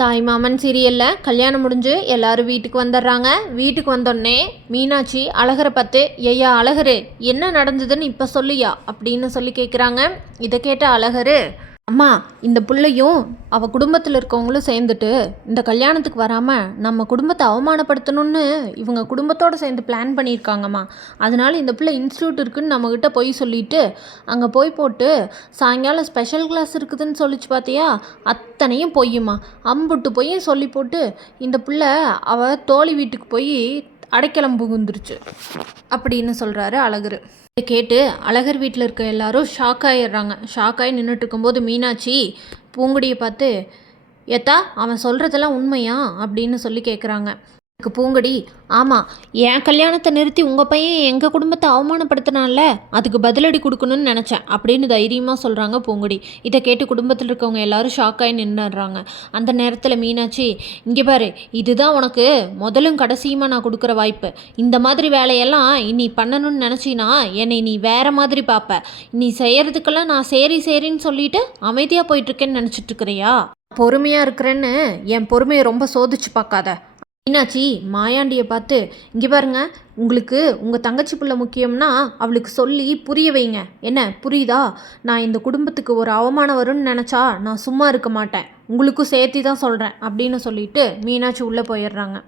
தாய்மாமன் சீரியலில் கல்யாணம் முடிஞ்சு எல்லாரும் வீட்டுக்கு வந்துடுறாங்க. வீட்டுக்கு வந்தோடனே மீனாட்சி அழகரை பார்த்து, ஐயா அழகரு, என்ன நடந்ததுன்னு இப்போ சொல்லியா அப்படின்னு சொல்லி கேட்குறாங்க. இதை கேட்ட அழகரு, அம்மா, இந்த பிள்ளையும் அவள் குடும்பத்தில் இருக்கவங்களும் சேர்ந்துட்டு இந்த கல்யாணத்துக்கு வராமல் நம்ம குடும்பத்தை அவமானப்படுத்தணும்னு இவங்க குடும்பத்தோடு சேர்ந்து பிளான் பண்ணியிருக்காங்கம்மா. அதனால இந்த பிள்ளை இன்ஸ்டியூட் இருக்குதுன்னு நம்மக்கிட்ட போய் சொல்லிவிட்டு அங்கே போய் போட்டு சாயங்காலம் ஸ்பெஷல் கிளாஸ் இருக்குதுன்னு சொல்லிச்சு பார்த்தியா, அத்தனையும் பொய்யுமா. அம்புட்டு பொய்யும் சொல்லி போட்டு இந்த பிள்ளை அவள் தோழி வீட்டுக்கு போய் அடைக்கலம் புகுந்துருச்சு அப்படின்னு சொல்கிறாரு அழகர். இதை கேட்டு அழகர் வீட்டில் இருக்க எல்லாரும் ஷாக் ஆகிடுறாங்க. ஷாக் ஆகி நின்றுட்டு இருக்கும்போது மீனாட்சி பூங்குடியை பார்த்து, ஏத்தா அவன் சொல்கிறதெல்லாம் உண்மையா அப்படின்னு சொல்லி கேட்குறாங்க. அதுக்கு பூங்குடி, ஆமாம், என் கல்யாணத்தை நிறுத்தி உங்கள் பையன் எங்கள் குடும்பத்தை அவமானப்படுத்தினால அதுக்கு பதிலடி கொடுக்கணும்னு நினச்சேன் அப்படின்னு தைரியமாக சொல்கிறாங்க பூங்குடி. இதை கேட்டு குடும்பத்தில் இருக்கவங்க எல்லாரும் ஷாக்காகி நின்றுடுறாங்க. அந்த நேரத்தில் மீனாட்சி, இங்கே பாரு, இதுதான் உனக்கு முதலும் கடைசியுமா நான் கொடுக்குற வாய்ப்பு. இந்த மாதிரி வேலையெல்லாம் இனி பண்ணணும்னு நினச்சின்னா என்னை நீ வேறு மாதிரி பார்ப்ப. நீ செய்கிறதுக்கெல்லாம் நான் சரின்னு சொல்லிட்டு அமைதியாக போயிட்டுருக்கேன்னு நினச்சிட்ருக்கிறியா? பொறுமையாக இருக்கிறேன்னு என் பொறுமையை ரொம்ப சோதிச்சு பார்க்காத. மீனாட்சி மாயாண்டியை பார்த்து, இங்கே பாருங்க, உங்களுக்கு உங்கள் தங்கச்சி பிள்ளை முக்கியம்னா அவளுக்கு சொல்லி புரிய வைங்க. என்ன புரியுதா? நான் இந்த குடும்பத்துக்கு ஒரு அவமானம் வரும்னு நினச்சா நான் சும்மா இருக்க மாட்டேன், உங்களுக்கும் சேர்த்தி தான் சொல்கிறேன் அப்படின்னு சொல்லிட்டு மீனாட்சி உள்ளே போயிடுறாங்க.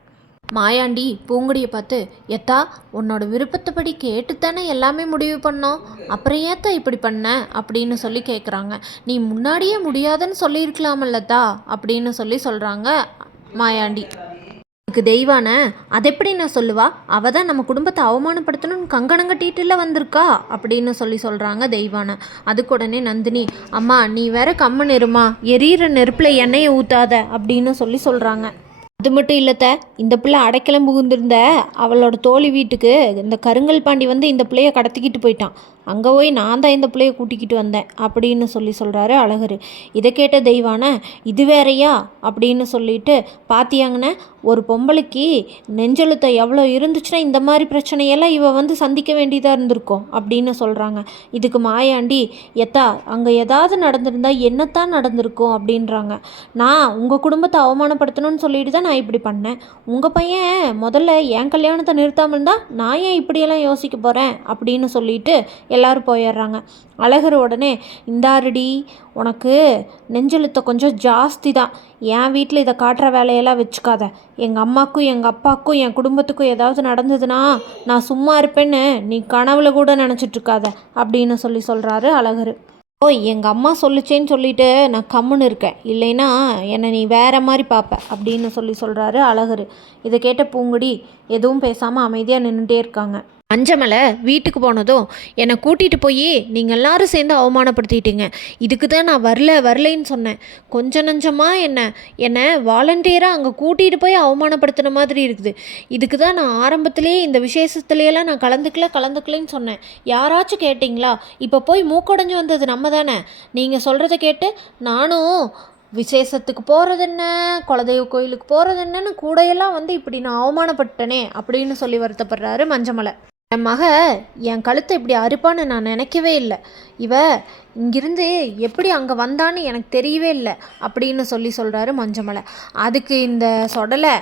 மாயாண்டி பூங்குடியை பார்த்து, எத்தா உன்னோட விருப்பத்தைப்படி கேட்டுத்தானே எல்லாமே முடிவு பண்ணோம், அப்புறம் ஏத்தா இப்படி பண்ண அப்படின்னு சொல்லி கேட்குறாங்க. நீ முன்னாடியே முடியாதுன்னு சொல்லியிருக்கலாமல்லத்தா அப்படின்னு சொல்கிறாங்க மாயாண்டி. அதுக்கு தெய்வான, அதை எப்படி நான் சொல்லுவா, அவள் தான் நம்ம குடும்பத்தை அவமானப்படுத்தணும்னு கங்கணம் கட்டிட்டுல வந்திருக்கா அப்படின்னு சொல்கிறாங்க தெய்வான. அதுக்கு உடனே நந்தினி, அம்மா நீ வேற கம்மன் இருமா, எரியிற நெருப்பில் எண்ணெயை ஊற்றாத அப்படின்னு சொல்கிறாங்க. அது மட்டும் இல்லத்த, இந்த பிள்ளை அடைக்கலம் புகுந்திருந்த அவளோட தோழி வீட்டுக்கு இந்த கருங்கல் பாண்டி வந்து இந்த பிள்ளைய கடத்திக்கிட்டு போயிட்டான். அங்கே போய் நான் தான் இந்த பிள்ளைய கூட்டிக்கிட்டு வந்தேன் அப்படின்னு சொல்கிறாரு அழகர். இதை கேட்ட தெய்வான, இது வேறையா அப்படின்னு சொல்லிட்டு, பாத்தியாங்கண்ணே, ஒரு பொம்பளைக்கு நெஞ்செழுத்தம் எவ்வளோ இருந்துச்சுன்னா இந்த மாதிரி பிரச்சனையெல்லாம் இவ வந்து சந்திக்க வேண்டியதாக இருந்திருக்கும் அப்படின்னு சொல்கிறாங்க. இதுக்கு மாயாண்டி, எத்தா அங்கே ஏதாவது நடந்திருந்தா என்னத்தான் நடந்திருக்கும் அப்படின்றாங்க. நான் உங்கள் குடும்பத்தை அவமானப்படுத்தணும்னு சொல்லிட்டு தான் நான் இப்படி பண்ணேன். உங்கள் பையன் முதல்ல என் கல்யாணத்தை நிறுத்தாமல் இருந்தால் நான் ஏன் இப்படியெல்லாம் யோசிக்க போகிறேன் அப்படின்னு சொல்லிட்டு எல்லாரும் போயிடுறாங்க. அழகர் உடனே, இந்தாருடி, உனக்கு நெஞ்செழுத்த கொஞ்சம் ஜாஸ்தி தான், என் வீட்டில் இதை காட்டுற வேலையெல்லாம் வச்சுக்காத. எங்கள் அம்மாக்கும் எங்கள் அப்பாவுக்கும் என் குடும்பத்துக்கும் ஏதாவது நடந்ததுன்னா நான் சும்மா இருப்பேன்னு நீ கனவுல கூட நினச்சிட்ருக்காத அப்படின்னு சொல்கிறாரு அழகர். ஓ, எங்கள் அம்மா சொல்லிச்சேன்னு சொல்லிட்டு நான் கம்முன்னு இருக்கேன், இல்லைன்னா என்னை நீ வேறு மாதிரி பார்ப்ப அப்படின்னு சொல்கிறாரு அழகர். இதை கேட்ட பூங்குடி எதுவும் பேசாமல் அமைதியாக நின்றுட்டே இருக்காங்க. மஞ்சமலை வீட்டுக்கு போனதும் என்னை கூட்டிகிட்டு போய் நீங்கள் எல்லாரும் சேர்ந்து அவமானப்படுத்திட்டீங்க, இதுக்கு தான் நான் வரலைன்னு சொன்னேன். கொஞ்சம் நஞ்சமாக என்னை வாலண்டியராக அங்கே கூட்டிகிட்டு போய் அவமானப்படுத்தின மாதிரி இருக்குது. இதுக்கு தான் நான் ஆரம்பத்திலேயே இந்த விசேஷத்துலையெல்லாம் நான் கலந்துக்கலன்னு சொன்னேன். யாராச்சும் கேட்டிங்களா? இப்போ போய் மூக்கொடைஞ்சு வந்தது நம்ம தானே. நீங்கள் சொல்கிறத கேட்டு நானும் விசேஷத்துக்கு போகிறது என்ன, குலதெய்வ கோயிலுக்கு போகிறது என்னன்னு கூடையெல்லாம் வந்து இப்படி நான் அவமானப்பட்டனே அப்படின்னு வருத்தப்படுறாரு மஞ்சமலை. என் மக என் கழுத்தை இப்படி அறுப்பான்னு நான் நினைக்கவே இல்லை. இவ இங்கிருந்து எப்படி அங்கே வந்தான்னு எனக்கு தெரியவே இல்லை அப்படின்னு சொல்கிறாரு மஞ்சமலை. அதுக்கு இந்த சொடலை,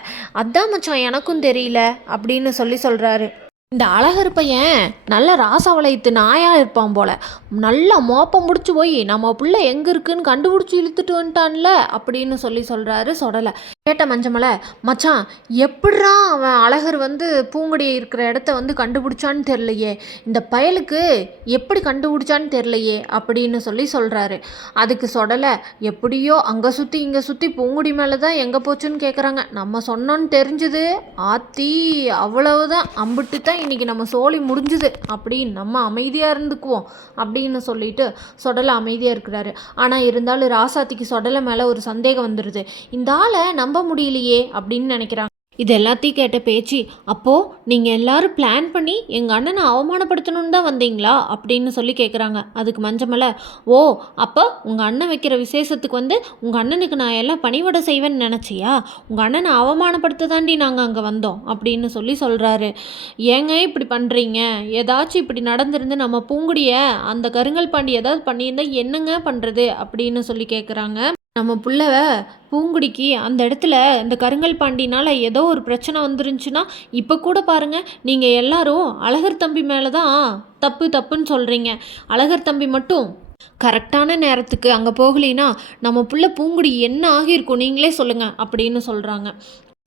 அதான் மச்சான் எனக்கும் தெரியல அப்படின்னு சொல்கிறாரு. இந்த அழகர் பையன் நல்ல ராசவளையத்து நாயாக இருப்பான் போல், நல்லா மோப்பம் முடிச்சு போய் நம்ம பிள்ளை எங்கே இருக்குன்னு கண்டுபிடிச்சி இழுத்துட்டு வந்துட்டான்ல அப்படின்னு சொல்கிறாரு சொடலை. கேட்ட மஞ்சமலை, மச்சான் எப்படிரா அவன் அழகர் வந்து பூங்குடியை இருக்கிற இடத்த வந்து கண்டுபிடிச்சான்னு தெரிலையே, இந்த பயலுக்கு எப்படி கண்டுபிடிச்சான்னு தெரிலையே அப்படின்னு சொல்கிறாரு. அதுக்கு சொடலை, எப்படியோ அங்கே சுற்றி இங்கே சுற்றி பூங்குடி மேலே தான் எங்கே போச்சுன்னு கேட்குறாங்க. நம்ம சொன்னோன்னு தெரிஞ்சுது, ஆத்தி அவ்வளவுதான், அம்பிட்டு தான் இன்றைக்கி நம்ம சோழி முடிஞ்சுது அப்படின்னு நம்ம அமைதியாக இருந்துக்குவோம் அப்படின்னு சொல்லிட்டு சொடலை அமைதியாக இருக்கிறாரு. ஆனால் இருந்தாலும் ராசாத்திக்கு சொடலை மேலே ஒரு சந்தேகம் வந்துடுது. இந்த ஆளை நம்ப முடியலையே அப்படின்னு நினைக்கிறாங்க. இது எல்லாத்தையும் கேட்ட பேச்சு, அப்போது நீங்கள் எல்லாரும் பிளான் பண்ணி எங்கள் அண்ணனை அவமானப்படுத்தணுன்னு தான் வந்தீங்களா அப்படின்னு கேட்குறாங்க. அதுக்கு மஞ்சமலை, ஓ அப்போ உங்கள் அண்ணன் வைக்கிற விசேஷத்துக்கு வந்து உங்கள் அண்ணனுக்கு நான் எல்லாம் பணிவிட செய்வேன்னு நினச்சியா? உங்கள் அண்ணனை அவமானப்படுத்த தாண்டி நாங்கள் அங்கே வந்தோம் அப்படின்னு சொல்கிறாரு. ஏங்க இப்படி பண்ணுறீங்க? ஏதாச்சும் இப்படி நடந்திருந்து நம்ம பூங்குடியை அந்த கருங்கல் பாண்டி ஏதாவது பண்ணியிருந்தால் என்னங்க பண்ணுறது அப்படின்னு கேட்குறாங்க. நம்ம புள்ள பூங்குடிக்கு அந்த இடத்துல இந்த கருங்கல் பாண்டினால ஏதோ ஒரு பிரச்சனை வந்துருந்துச்சுன்னா இப்போ கூட பாருங்கள், நீங்கள் எல்லாரும் அழகர் தம்பி மேலே தான் தப்பு தப்புன்னு சொல்கிறீங்க. அழகர் தம்பி மட்டும் கரெக்டான நேரத்துக்கு அங்கே போகலினா நம்ம புள்ள பூங்குடி என்ன ஆகியிருக்கும் நீங்களே சொல்லுங்கள் அப்படின்னு சொல்கிறாங்க.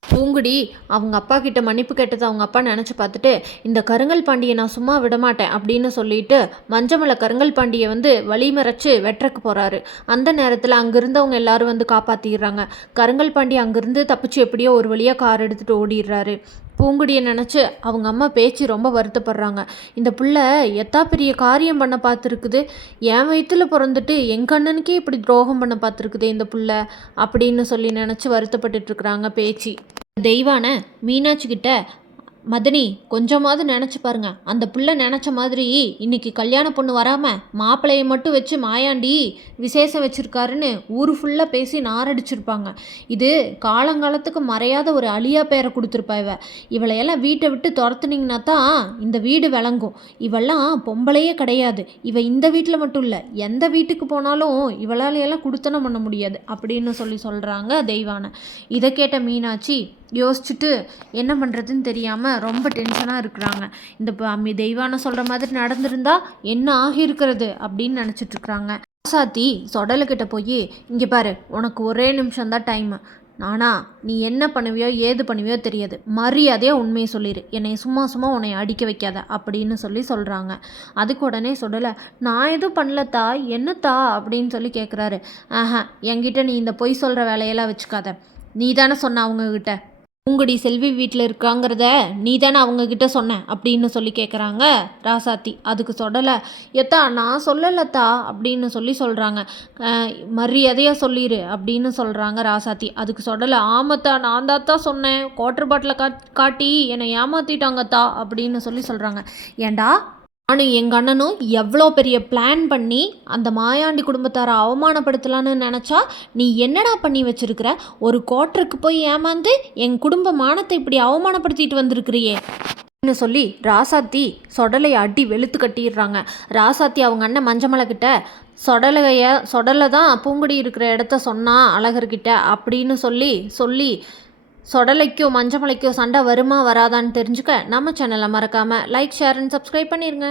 பூங்குடி அவங்க அப்பா கிட்ட மன்னிப்பு கேட்டதை அவங்க அப்பா நினச்சி பார்த்துட்டு, இந்த கருங்கல் பாண்டியை நான் சும்மா விடமாட்டேன் அப்படின்னு சொல்லிட்டு மஞ்சமலை கருங்கல் பாண்டியை வழிமறைச்சு வெட்டுறக்கு போகிறாரு. அந்த நேரத்தில் அங்கே இருந்தவங்க எல்லாரும் காப்பாற்றிடுறாங்க. கருங்கல் பாண்டி அங்கேருந்து தப்பிச்சு எப்படியோ ஒரு வழியாக கார் எடுத்துகிட்டு ஓடிடுறாரு. பூங்குடியை நினச்சி அவங்க அம்மா பேச்சு ரொம்ப வருத்தப்படுறாங்க. இந்த பிள்ளை எத்தா பெரிய காரியம் பண்ண பார்த்துருக்குது, என் வயிற்றில் பிறந்துட்டு என் கண்ணனுக்கே இப்படி துரோகம் பண்ண பார்த்துருக்குது இந்த பிள்ளை அப்படின்னு சொல்லி நினச்சி வருத்தப்பட்டுட்ருக்குறாங்க பேச்சு. தெய்வான மீனாட்சி கிட்ட, மதனி கொஞ்சமாவது நினச்சி பாருங்க, அந்த பிள்ளை நினச்ச மாதிரி இன்னைக்கு கல்யாண பொண்ணு வராமல் மாப்பிள்ளையை மட்டும் வச்சு மாயாண்டி விசேஷம் வச்சுருக்காருன்னு ஊர் ஃபுல்லாக பேசி நாரடிச்சிருப்பாங்க. இது காலங்காலத்துக்கு மறையாத ஒரு அழியா பேரை கொடுத்துருப்பா. இவளையெல்லாம் வீட்டை விட்டு துரத்துனீங்கன்னா தான் இந்த வீடு விளங்கும். இவெல்லாம் பொம்பளையே கிடையாது. இவ இந்த வீட்டில் மட்டும் இல்லை, எந்த வீட்டுக்கு போனாலும் இவளாலையெல்லாம் குடுத்தனம் பண்ண முடியாது அப்படின்னு சொல்கிறாங்க தெய்வான. இதை கேட்ட மீனாட்சி யோசிச்சுட்டு என்ன பண்ணுறதுன்னு தெரியாமல் ரொம்ப டென்ஷனாக இருக்கிறாங்க. இந்த தெய்வான சொல்கிற மாதிரி நடந்திருந்தா என்ன ஆகியிருக்கிறது அப்படின்னு நினச்சிட்ருக்குறாங்க. ராசாத்தி சொடலுக்கிட்ட போய், இங்கே பாரு, உனக்கு ஒரே நிமிஷம்தான் டைமு. ஆனால் நீ என்ன பண்ணுவியோ ஏது பண்ணுவியோ தெரியாது, மரியாதையாக உண்மையை சொல்லிடு, என்னை சும்மா சும்மா உன்னை அடிக்க வைக்காத அப்படின்னு சொல்கிறாங்க. அதுக்கு உடனே சொடலை, நான் எதுவும் பண்ணலத்தா, என்னத்தா அப்படின்னு கேட்குறாரு. என்கிட்ட நீ இந்த பொய் சொல்கிற வேலையெல்லாம் வச்சுக்காத, நீ தானே சொன்ன அவங்கக்கிட்ட பூங்குடி செல்வி வீட்டில் இருக்காங்கிறத நீ தானே அவங்கக்கிட்ட சொன்ன அப்படின்னு கேட்குறாங்க ராசாத்தி. அதுக்கு சொல்லலை, எத்தா நான் சொல்லலத்தா அப்படின்னு சொல்கிறாங்க. மரியாதையாக சொல்லிடு அப்படின்னு சொல்கிறாங்க ராசாத்தி. அதுக்கு சொல்லலை, ஆமத்தா நான் தான் சொன்னேன், குவார்டர் பாட்டில் காட்டி என்னை ஏமாற்றிட்டாங்கத்தா அப்படின்னு சொல்கிறாங்க. ஏண்டா நானும் எங்கள் அண்ணனும் எவ்வளோ பெரிய பிளான் பண்ணி அந்த மாயாண்டி குடும்பத்தாரை அவமானப்படுத்தலான்னு நினச்சா நீ என்னடா பண்ணி வச்சிருக்கிற? ஒரு கோட்டருக்கு போய் ஏமாந்து என் குடும்ப மானத்தை இப்படி அவமானப்படுத்திட்டு வந்திருக்கிறியே சொல்லி ராசாத்தி சொடலை அடி வெளுத்து கட்டிடுறாங்க. ராசாத்தி அவங்க அண்ணன் மஞ்சமலை கிட்ட, சொடலை தான் பூங்குடி இருக்கிற இடத்த சொன்னா அழகர்கிட்ட அப்படின்னு சொல்லி சொடலைக்கும் மஞ்சமலைக்கும் சண்டை வருமா வராதான்னு தெரிஞ்சுக்க நம்ம சேனலை மறக்காமல் லைக், ஷேர் அண்ட் சப்ஸ்கிரைப் பண்ணிடுங்க.